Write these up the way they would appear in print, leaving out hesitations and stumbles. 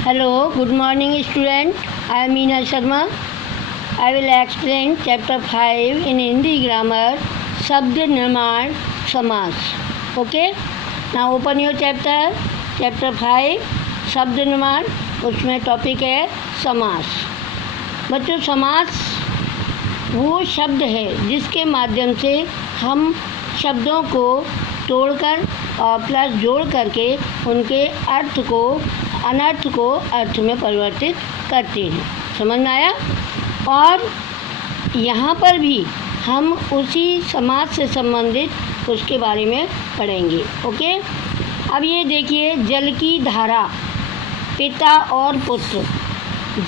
Hello, good morning student. I am Meena Sharma. I will explain chapter 5 in Hindi grammar, शब्द निर्माण समास. Okay? Now open your chapter 5 शब्द निर्माण. उसमें topic है समास. बच्चों, समास वो शब्द है जिसके माध्यम से हम शब्दों को तोड़कर और प्लस जोड़ करके उनके अनर्थ को अर्थ में परिवर्तित करते हैं. समझ में आया? और यहाँ पर भी हम उसी समास से संबंधित उसके बारे में पढ़ेंगे. ओके. अब ये देखिए, जल की धारा, पिता और पुत्र.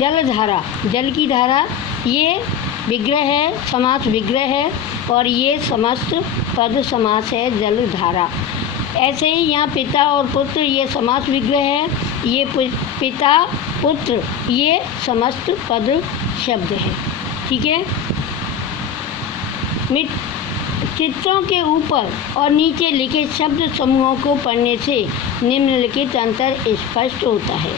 जलधारा, जल की धारा, ये विग्रह है, समास विग्रह है. और ये समस्त पद समास है, जलधारा. ऐसे ही यहाँ पिता और पुत्र ये समास विग्रह है. ये पिता पुत्र ये समस्त पद शब्द है. ठीक है. चित्रों के ऊपर और नीचे लिखे शब्द समूहों को पढ़ने से निम्नलिखित अंतर स्पष्ट होता है.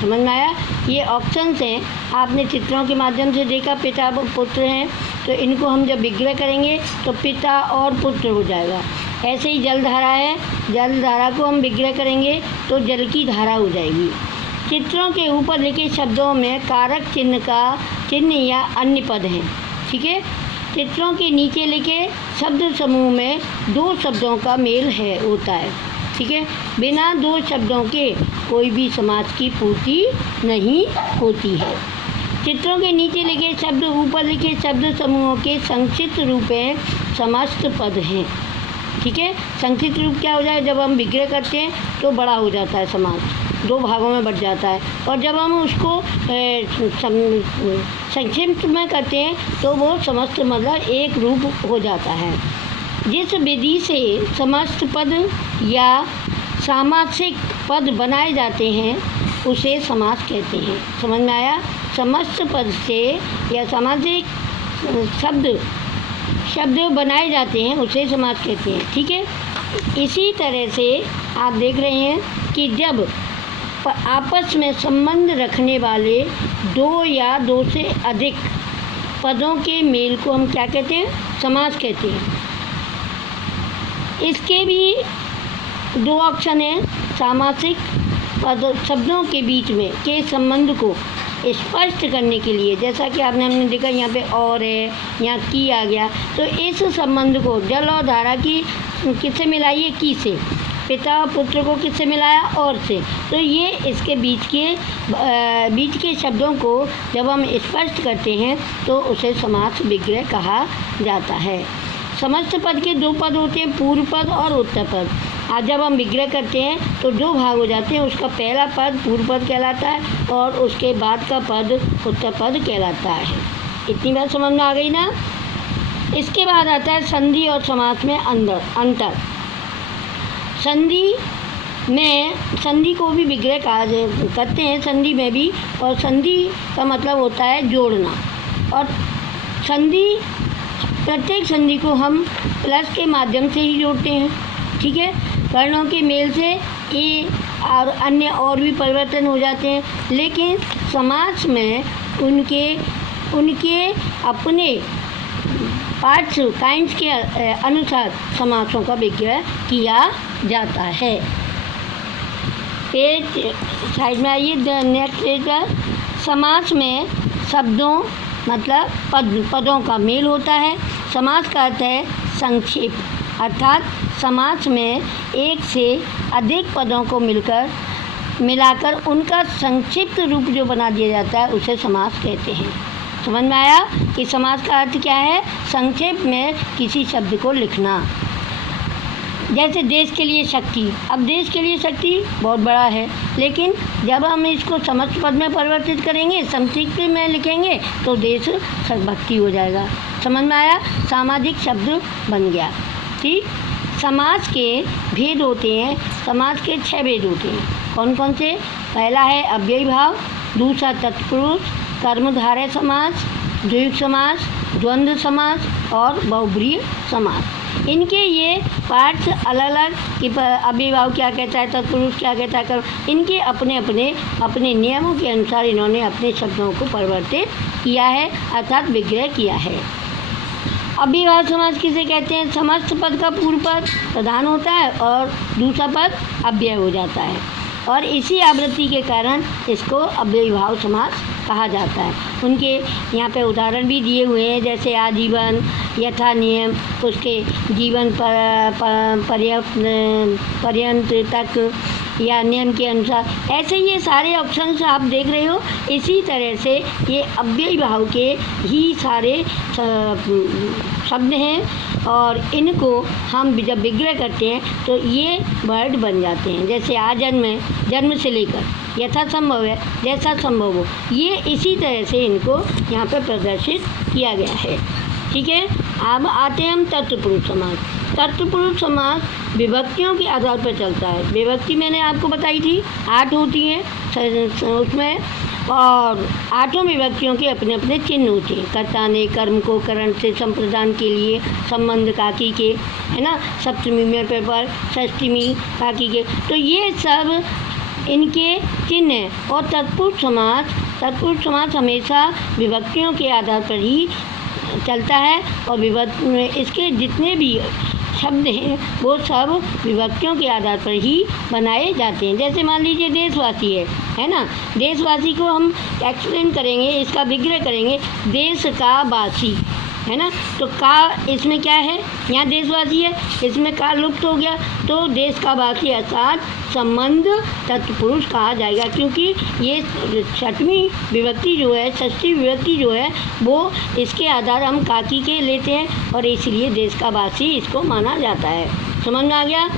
समझ में आया? ये ऑप्शंस हैं. आपने चित्रों के माध्यम से देखा पिता पुत्र हैं, तो इनको हम जब विग्रह करेंगे तो पिता और पुत्र हो जाएगा. ऐसे ही जलधारा है, जलधारा को हम विग्रह करेंगे तो जल की धारा हो जाएगी. चित्रों के ऊपर लिखे शब्दों में कारक चिन्ह या अन्य पद हैं. ठीक है. चित्रों के नीचे लिखे शब्द समूह में दो शब्दों का मेल होता है. ठीक है. बिना दो शब्दों के कोई भी समास की पूर्ति नहीं होती है. चित्रों के नीचे लिखे शब्द ऊपर लिखे शब्द समूहों के संक्षिप्त रूप हैं, समस्त पद हैं. ठीक है. संक्षिप्त रूप क्या हो जाए? जब हम विग्रह करते हैं तो बड़ा हो जाता है समास, दो भागों में बढ़ जाता है. और जब हम उसको संक्षिप्त में करते हैं तो वो समस्त मतलब एक रूप हो जाता है. जिस विधि से समस्त पद या सामासिक पद बनाए जाते हैं उसे समास कहते हैं. समझ में आया? समस्त पद से या सामासिक शब्द बनाए जाते हैं उसे समास कहते हैं. ठीक है. इसी तरह से आप देख रहे हैं कि जब आपस में संबंध रखने वाले दो या दो से अधिक पदों के मेल को हम क्या कहते हैं? समास कहते हैं. इसके भी दो ऑप्शन हैं. सामासिक शब्दों के बीच में के संबंध को स्पष्ट करने के लिए, जैसा कि हमने देखा यहाँ पे और है, यहाँ की आ गया, तो इस संबंध को जल और धारा की किससे मिलाइए? की से. पिता और पुत्र को किससे मिलाया? और से. तो ये इसके बीच के शब्दों को जब हम स्पष्ट करते हैं तो उसे समास विग्रह कहा जाता है. समस्त पद के दो पद होते हैं, पूर्व पद और उत्तर पद. आज जब हम विग्रह करते हैं तो दो भाग हो जाते हैं. उसका पहला पद पूर्व पद कहलाता है और उसके बाद का पद उत्तर पद कहलाता है. इतनी बात समझ में आ गई ना? इसके बाद आता है संधि और समास में अंतर. संधि को भी विग्रह करते हैं, संधि में भी. और संधि का मतलब होता है जोड़ना. और प्रत्येक संधि को हम प्लस के माध्यम से ही जोड़ते हैं. ठीक है. वर्णों के मेल से ये और अन्य और भी परिवर्तन हो जाते हैं, लेकिन समास में उनके अपने पार्ट्स काइंड्स के अनुसार समासों का विग्रह किया जाता है. पेज साइड में आइए. नेक्स्ट पेज पर समास में शब्दों मतलब पदों का मेल होता है. समास का अर्थ है संक्षेप, अर्थात समास में एक से अधिक पदों को मिलाकर उनका संक्षिप्त रूप जो बना दिया जाता है उसे समास कहते हैं. समझ में आया कि समास का अर्थ क्या है? संक्षेप में किसी शब्द को लिखना. जैसे देश के लिए शक्ति. अब देश के लिए शक्ति बहुत बड़ा है, लेकिन जब हम इसको समस्त पद में परिवर्तित करेंगे, संक्षिप्त में लिखेंगे तो देश भक्ति हो जाएगा. समझ में आया? सामाजिक शब्द बन गया. ठीक. समास के भेद होते हैं. समास के 6 भेद होते हैं. कौन कौन से? पहला है अव्ययी भाव, दूसरा तत्पुरुष, कर्मधारय समास, द्वियुक्त समास, द्वंद्व समास और बहुब्रीहि समास. इनके ये पार्ट्स अलग अलग कि अभिभाव क्या कहता है, तत्पुरुष क्या कहता है, कर्म, इनके अपने अपने अपने नियमों के अनुसार इन्होंने अपने शब्दों को परिवर्तित किया है, अर्थात विग्रह किया है। अभिभाव समास किसे कहते हैं? समस्त पद का पूर्व पद प्रधान होता है और दूसरा पद अव्यय हो जाता है, और इसी आवृत्ति के कारण इसको अव्ययीभाव समास कहा जाता है। उनके यहाँ पे उदाहरण भी दिए हुए हैं, जैसे आजीवन, यथा नियम, उसके जीवन पर्यंत तक या नियम के अनुसार। ऐसे ये सारे ऑप्शंस आप देख रहे हो। इसी तरह से ये अव्ययीभाव के ही सारे शब्द हैं, और इनको हम जब विग्रह करते हैं तो ये वर्ड बन जाते हैं। जैसे आजन्म है, जन्म से लेकर यथा संभव है, जैसा संभव हो, ये इसी तरह से इनको यहाँ पे प्रदर्शित किया गया है। ठीक है, अब आते हैं हम तत्पुरुष समास। तत्पुरुष समास विभक्तियों के आधार पर चलता है। विभक्ति मैंने आपको बताई थी 8 होती हैं उसमें, और 8 विभक्तियों के अपने अपने चिन्ह होते हैं। कर्ता ने कर्म को करण से संप्रदान के लिए संबंध काकी के, है ना, सप्तमी में पेपर, षष्टमी काकी के, तो ये सब इनके चिन्ह हैं। और तत्पुरुष समास हमेशा विभक्तियों के आधार पर ही चलता है, और इसके जितने भी शब्द हैं वो सब विभक्तियों के आधार पर ही बनाए जाते हैं। जैसे मान लीजिए देशवासी है ना, देशवासी को हम एक्सप्लेन करेंगे, इसका विग्रह करेंगे, देश का वासी, है ना, तो का इसमें क्या है, यहाँ देशवासी है, इसमें का लुप्त हो गया, तो देश का वासी अर्थात संबंध तत्पुरुष कहा जाएगा, क्योंकि ये छठवीं विभक्ति जो है, षष्ठी विभक्ति जो है, वो इसके आधार हम काकी के लेते हैं, और इसलिए देश का वासी इसको माना जाता है। समझ में आ गया?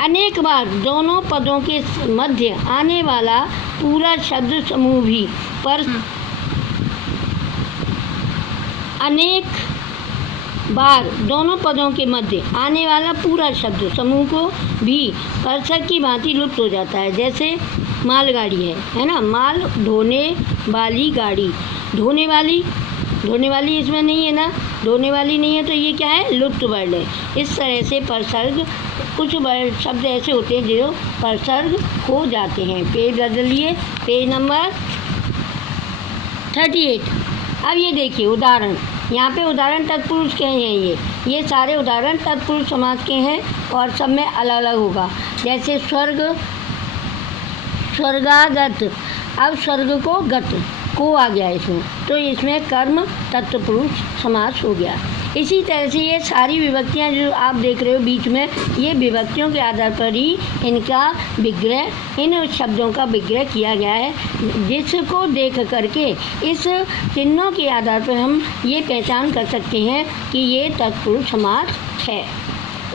अनेक बार दोनों पदों के मध्य आने वाला पूरा शब्द समूह भी अनेक बार दोनों पदों के मध्य आने वाला पूरा शब्द समूह को भी परसक की भांति लुप्त हो जाता है। जैसे मालगाड़ी है ना, माल ढोने वाली गाड़ी, ढोने वाली इसमें नहीं है ना, ढोने वाली नहीं है, तो ये क्या है, लुप्त वर्ड है। इस तरह से परसर्ग, कुछ शब्द ऐसे होते हैं जो परसर्ग हो जाते हैं। पेज बदलिए, पेज नंबर 38। अब ये देखिए उदाहरण, यहाँ पे उदाहरण तत्पुरुष के हैं, ये सारे उदाहरण तत्पुरुष समास के हैं, और सब में अलग अलग होगा। जैसे स्वर्ग, स्वर्गागत, अब स्वर्ग को गत को आ गया इसमें, तो इसमें कर्म तत्पुरुष समास हो गया। इसी तरह से ये सारी विभक्तियाँ जो आप देख रहे हो बीच में, ये विभक्तियों के आधार पर ही इनका विग्रह, इन शब्दों का विग्रह किया गया है, जिसको देख करके इस चिन्हों के आधार पर हम ये पहचान कर सकते हैं कि ये तत्पुरुष समास है।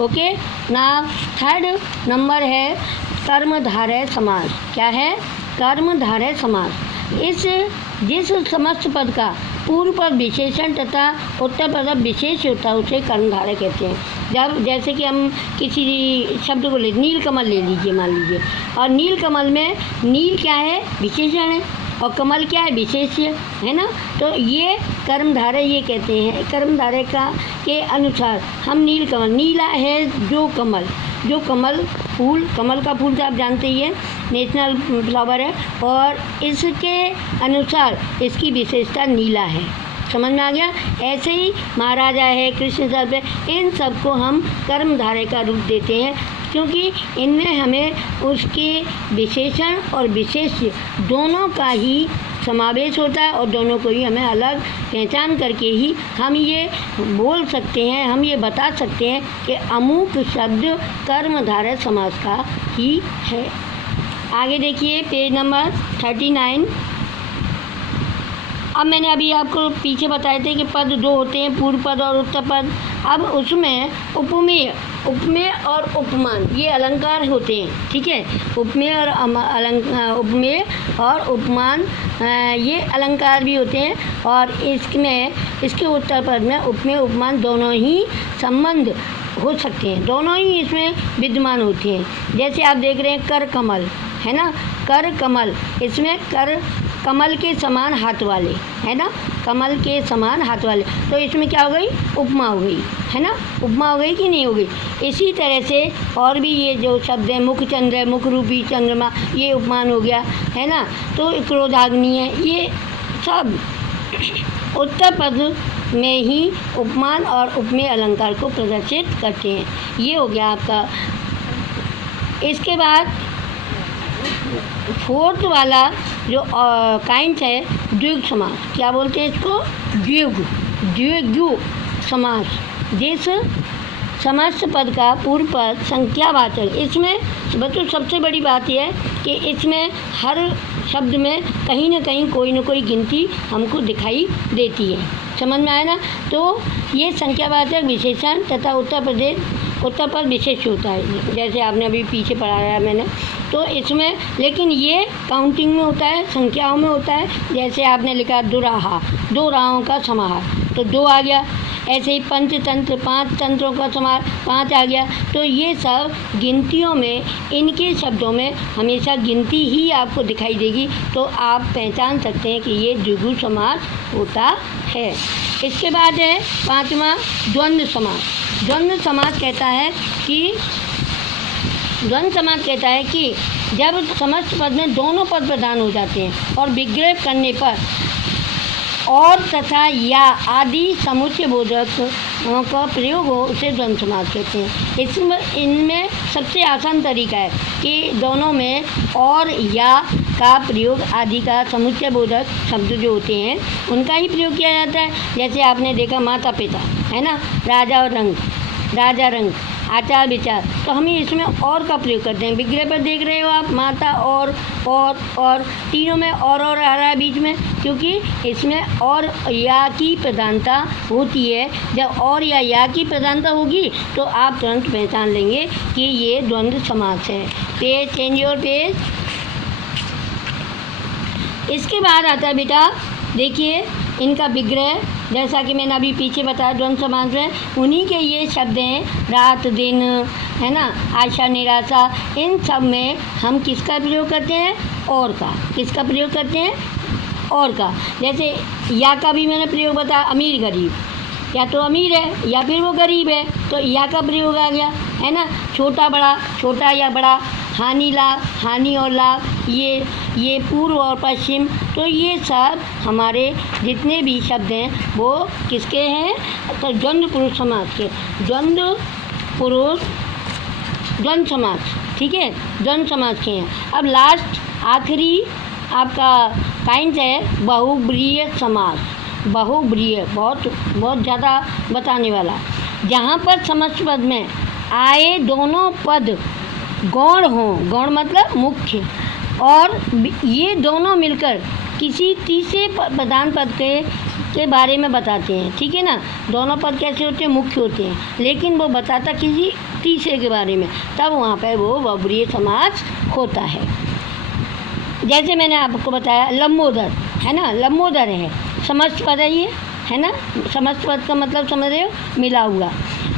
ओके, नाउ थर्ड नंबर है कर्मधारय समास। क्या है? कर्मधारय समास। जिस समस्त पद का पूर्व पद विशेषण तथा उत्तर पद विशेष होता है उसे कर्मधारय कहते हैं। जब जैसे कि हम किसी शब्द को नीलकमल ले लीजिए, मान लीजिए, और नीलकमल में नील क्या है, विशेषण है, और कमल क्या है, विशेष्य है ना, तो ये कर्मधारय ये कहते हैं। कर्मधारय के अनुसार हम नीलकमल, नीला है जो कमल फूल, कमल का फूल तो आप जानते ही हैं, नेशनल फ्लावर है, और इसके अनुसार इसकी विशेषता नीला है। समझ में आ गया? ऐसे ही महाराजा है, कृष्ण सर्प है, इन सबको हम कर्मधारय का रूप देते हैं, क्योंकि इनमें हमें उसके विशेषण और विशेष्य दोनों का ही समावेश होता है, और दोनों को ही हमें अलग पहचान करके ही हम ये बोल सकते हैं, हम ये बता सकते हैं कि अमुक शब्द कर्मधारय समास का ही है। आगे देखिए पेज नंबर 39। अब मैंने अभी आपको पीछे बताए थे कि पद 2 होते हैं, पूर्व पद और उत्तर पद। अब उसमें उपमेय और उपमान ये अलंकार होते हैं, ठीक है। उपमेय और उपमान ये अलंकार भी होते हैं, और इसके उत्तर पद में उपमेय उपमान दोनों ही संबंध हो सकते हैं, दोनों ही इसमें विद्यमान होते हैं। जैसे आप देख रहे हैं कर कमल है ना, कर कमल, इसमें कर कमल के समान हाथ वाले है ना, कमल के समान हाथ वाले, तो इसमें क्या हो गई, उपमा हो गई, है ना, उपमा हो गई कि नहीं हो गई। इसी तरह से और भी ये जो शब्द हैं, मुख चंद्र, मुख रूपी चंद्रमा, ये उपमान हो गया, है ना। तो क्रोधाग्नि है, ये सब उत्तर पद में ही उपमान और उपमेय अलंकार को प्रदर्शित करते हैं। ये हो गया आपका। इसके बाद फोर्थ वाला जो काइंड है द्विग समास, क्या बोलते हैं इसको, द्विगु समास। जिस समस्त पद का पूर्व पद संख्यावाचक, इसमें बच्चों सबसे बड़ी बात यह है कि इसमें हर शब्द में कहीं ना कहीं कोई ना कोई गिनती हमको दिखाई देती है, समझ में आया ना। तो ये संख्यावाचक विशेषण तथा उत्तर पद विशेष होता है, जैसे आपने अभी पीछे पढ़ाया मैंने। तो इसमें लेकिन ये काउंटिंग में होता है, संख्याओं में होता है। जैसे आपने लिखा दुराहा, 2 राहों का समाहार, तो 2 आ गया। ऐसे ही पंचतंत्र, 5 तंत्रों का समाहार, 5 आ गया। तो ये सब गिनतियों में, इनके शब्दों में हमेशा गिनती ही आपको दिखाई देगी, तो आप पहचान सकते हैं कि ये द्विगु समास होता है। इसके बाद है 5वां द्वंद्व समास। द्वंद्व समास कहता है कि जब समस्त पद में दोनों पद प्रधान हो जाते हैं और विग्रह करने पर और तथा या आदि समुच्चय बोधक का प्रयोग हो, उसे द्वंद्व समास कहते हैं। इनमें सबसे आसान तरीका है कि दोनों में और या का प्रयोग, आदि का समुच्चय बोधक शब्द जो होते हैं उनका ही प्रयोग किया जाता है। जैसे आपने देखा माता पिता, है ना, राजा और रंग, राजा रंग, आचार विचार, तो हमें इसमें और का प्रयोग करते हैं। विग्रह पर देख रहे हो आप, माता और तीनों में और आ रहा है बीच में, क्योंकि इसमें और या की प्रधानता होती है। जब और या की प्रधानता होगी तो आप तुरंत पहचान लेंगे कि ये द्वंद्व समास है। Page change your page. इसके बाद आता है बेटा, देखिए इनका विग्रह, जैसा कि मैंने अभी पीछे बताया द्वंद्व समास में, उन्हीं के ये शब्द हैं रात दिन, है ना, आशा निराशा। इन सब में हम किसका प्रयोग करते हैं, और का। किसका प्रयोग करते हैं, और का। जैसे या का भी मैंने प्रयोग बताया, अमीर गरीब, या तो अमीर है या फिर वो गरीब है, तो या का प्रयोग आ गया, है ना। छोटा बड़ा, छोटा या बड़ा, हानि लाभ, हानि और लाभ, ये पूर्व और पश्चिम। तो ये सब हमारे जितने भी शब्द हैं वो किसके हैं, तो द्वंद्व पुरुष समास के, द्वंद्व पुरुष द्वंद्व समास, ठीक है, द्वंद्व समास के हैं। अब लास्ट आखिरी आपका काइंड है बहुब्रीहि समास। बहुब्रीहि बहुत ज़्यादा बताने वाला, जहाँ पर समस्त पद में आए दोनों पद गौण हों, गौण मतलब मुख्य, और ये दोनों मिलकर किसी तीसरे प्रधान पद के बारे में बताते हैं, ठीक है ना। दोनों पद कैसे होते हैं, मुख्य होते हैं, लेकिन वो बताता किसी तीसरे के बारे में, तब वहाँ पर वो बहुब्रीहि समास होता है। जैसे मैंने आपको बताया लंबोदर, है ना, लंबोदर है, समस्त पद है ये, है ना, समस्त पद का मतलब समझ रहे हो, मिला हुआ।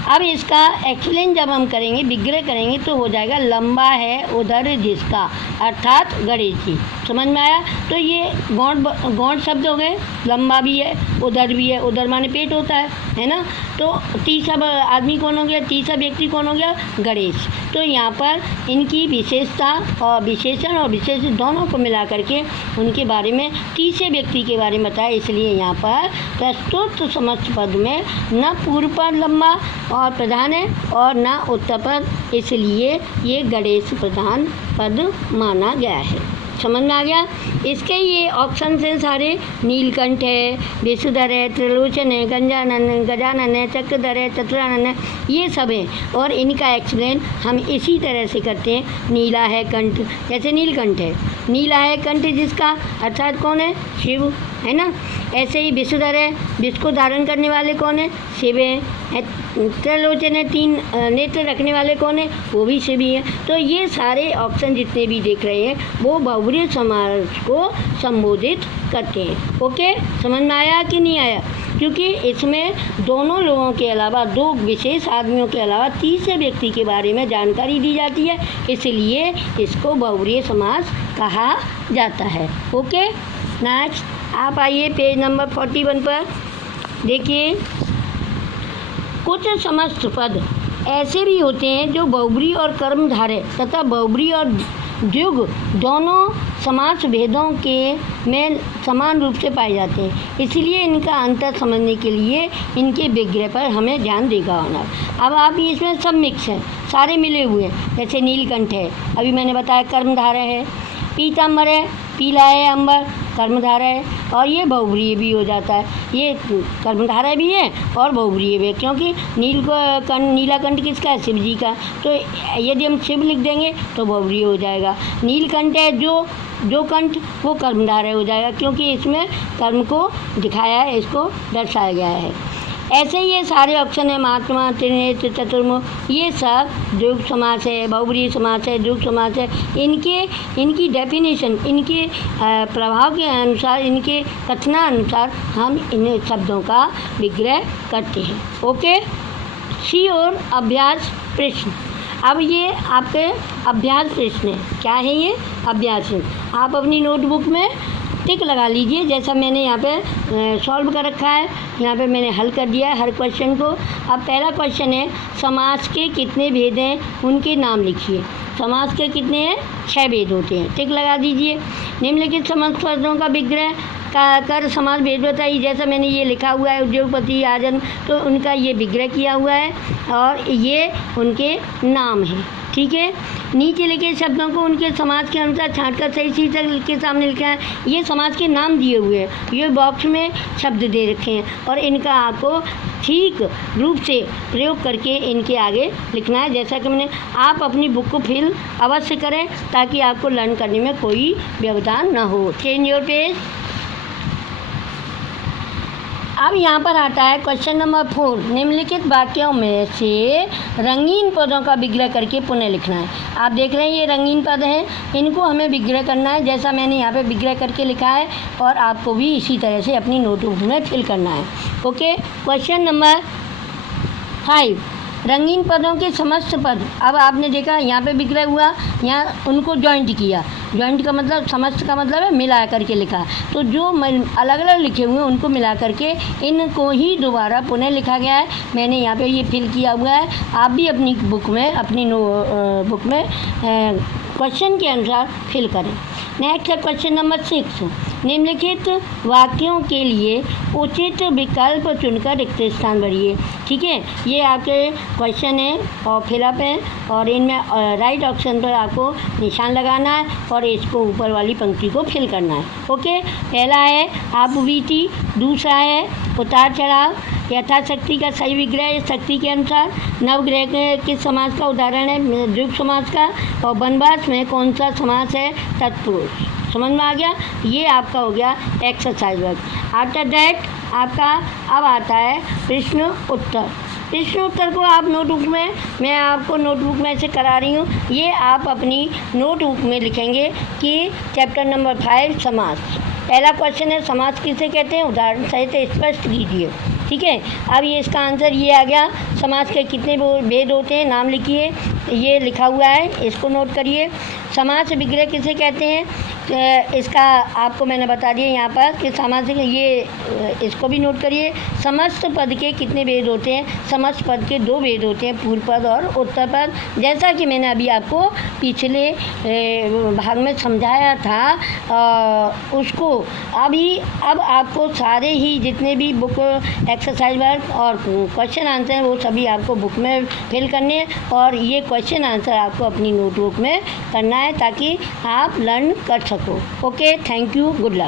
अब इसका एक्सप्लेन जब हम करेंगे, विग्रह करेंगे, तो हो जाएगा लंबा है उधर जिसका, अर्थात गणेश जी। समझ में आया। तो ये गौण शब्द हो गए, लंबा भी है, उधर भी है, उधर माने पेट होता है ना। तो तीसरा आदमी कौन हो गया, तीसरा व्यक्ति कौन हो गया, गणेश। तो यहाँ पर इनकी विशेषता और विशेषण और विशेष दोनों को मिला करके उनके बारे में तीसरे व्यक्ति के बारे में बताया। इसलिए यहाँ पर प्रस्तुत समस्त पद में न पूर्व पद लंबा और प्रधान है और न उत्तर पद, इसलिए ये गणेश प्रधान पद माना गया है। समझ में आ गया। इसके ये ऑप्शन हैं सारे, नीलकंठ है, विशुधर है, त्रिलोचन है, गजानन है, चक्रधर है, चतुरानन है, ये सब हैं। और इनका एक्सप्लेन हम इसी तरह से करते हैं। नीला है कंठ, जैसे नीलकंठ है, नीला है कंठ जिसका, अर्थात कौन है, शिव, है ना। ऐसे ही विशुधर है, विष को धारण करने वाले कौन है, शिव है। त्रिलोचन है, 3 नेत्र रखने वाले कौन है, वो भी शिव ही है। तो ये सारे ऑप्शन जितने भी देख रहे हैं वो बहुब्रीहि समास को संबोधित करते हैं। ओके, समझ में आया कि नहीं आया। क्योंकि इसमें दोनों लोगों के अलावा, 2 विशेष आदमियों के अलावा तीसरे व्यक्ति के बारे में जानकारी दी जाती है, इसलिए इसको बहुब्रीहि समास कहा जाता है। ओके, नेक्स्ट आप आइए पेज नंबर 41 पर। देखिए, कुछ समस्त पद ऐसे भी होते हैं जो बहुब्री और कर्मधारय तथा बहुब्री और द्विगु दोनों समास भेदों के में समान रूप से पाए जाते हैं, इसलिए इनका अंतर समझने के लिए इनके विग्रह पर हमें ध्यान देगा होना। अब आप इसमें सब मिक्स हैं, सारे मिले हुए हैं। जैसे नीलकंठ है, अभी मैंने बताया कर्मधारय है। पीताम्बर है, पीला है अंबर, कर्मधारय है, और ये बहुब्रीय भी हो जाता है। ये कर्मधारय भी है और बहुब्रीय भी है, क्योंकि नीलाकंठ किसका है? शिव जी का। तो यदि हम शिव लिख देंगे तो बहुब्रीय हो जाएगा। नीलकंठ है जो कंठ, वो कर्मधारय हो जाएगा, क्योंकि इसमें कर्म को दिखाया है, इसको दर्शाया गया है। ऐसे ही ये सारे ऑप्शन है, महात्मा, त्रिनेत्र, चतुर्मुख, ये सब द्विगु समास है, बहुब्रीय समास है, द्विगु समास है। इनकी डेफिनेशन, इनके प्रभाव के अनुसार, इनके कथनानुसार हम इन शब्दों का विग्रह करते हैं। ओके। सी और अभ्यास प्रश्न। अब ये आपके अभ्यास प्रश्न है। क्या है ये? अभ्यास प्रश्न। आप अपनी नोटबुक में टिक लगा लीजिए, जैसा मैंने यहाँ पे सॉल्व कर रखा है, यहाँ पे मैंने हल कर दिया है हर क्वेश्चन को। अब पहला क्वेश्चन है, समास के कितने भेद हैं, उनके नाम लिखिए। समास के कितने हैं? 6 भेद होते हैं। टिक लगा दीजिए। निम्नलिखित समस्त पदों का विग्रह कर समास भेद बताइए। जैसा मैंने ये लिखा हुआ है, उद्योगपति, आजन, तो उनका ये विग्रह किया हुआ है और ये उनके नाम हैं। ठीक है। नीचे लिखे शब्दों को उनके समाज के अनुसार छांटकर सही शीर्षक के सामने लिखा है। ये समाज के नाम दिए हुए हैं, ये बॉक्स में शब्द दे रखे हैं और इनका आपको ठीक रूप से प्रयोग करके इनके आगे लिखना है। जैसा कि मैंने, आप अपनी बुक को फिल अवश्य करें ताकि आपको लर्न करने में कोई व्यवधान ना हो। Change your page. अब यहाँ पर आता है क्वेश्चन नंबर 4। निम्नलिखित वाक्यों में से रंगीन पदों का विग्रह करके पुनः लिखना है। आप देख रहे हैं ये रंगीन पद हैं, इनको हमें विग्रह करना है जैसा मैंने यहाँ पे विग्रह करके लिखा है, और आपको भी इसी तरह से अपनी नोटबुक में फिल करना है। ओके। Question number 5। रंगीन पदों के समस्त पद। अब आपने देखा यहाँ पे विग्रह हुआ, यहाँ उनको जॉइंट किया। जॉइंट का मतलब, समस्त का मतलब है मिला करके लिखा। तो जो अलग अलग लिखे हुए हैं उनको मिला करके इनको ही दोबारा पुनः लिखा गया है। मैंने यहाँ पे ये फिल किया हुआ है। आप भी अपनी बुक में, अपनी बुक में क्वेश्चन के अनुसार फिल करें। नेक्स्ट है क्वेश्चन नंबर 6। निम्नलिखित वाक्यों के लिए उचित विकल्प चुनकर रिक्त स्थान भरिए। ठीक है, ये आपके क्वेश्चन है और फिलअप है, और इनमें राइट ऑप्शन पर आपको निशान लगाना है और इसको ऊपर वाली पंक्ति को फिल करना है। ओके। पहला है आपबीती, दूसरा है उतार चढ़ाव, यथाशक्ति का सही विग्रह शक्ति के अनुसार, नवग्रह के समास का उदाहरण है द्विगु समास का, और वनवास में कौन सा समास है? तत्पुरुष। समझ में आ गया? ये आपका हो गया एक्सरसाइज वर्क। आफ्टर दैट आपका अब आता है प्रश्न उत्तर। प्रश्न उत्तर को आप नोटबुक में, मैं आपको नोटबुक में से करा रही हूँ, ये आप अपनी नोटबुक में लिखेंगे कि चैप्टर नंबर 5 समास। पहला क्वेश्चन है, समास किसे कहते हैं? उदाहरण सहित स्पष्ट कीजिए। ठीक है। अब ये इसका आंसर ये आ गया। समास के कितने भेद होते हैं, नाम लिखिए। ये लिखा हुआ है, इसको नोट करिए। समास विग्रह किसे कहते हैं? इसका आपको मैंने बता दिया यहाँ पर कि समास, ये इसको भी नोट करिए। समस्त पद के कितने भेद होते हैं? समस्त पद के 2 भेद होते हैं, पूर्व पद और उत्तर पद, जैसा कि मैंने अभी आपको पिछले भाग में समझाया था। उसको अब आपको सारे ही जितने भी बुक एक्सरसाइज वर्क और क्वेश्चन आंसर हैं वो सभी आपको बुक में फिल करने हैं, और ये क्वेश्चन आंसर आपको अपनी नोटबुक में करना है ताकि आप लर्न कर सको। Okay, thank you, good luck.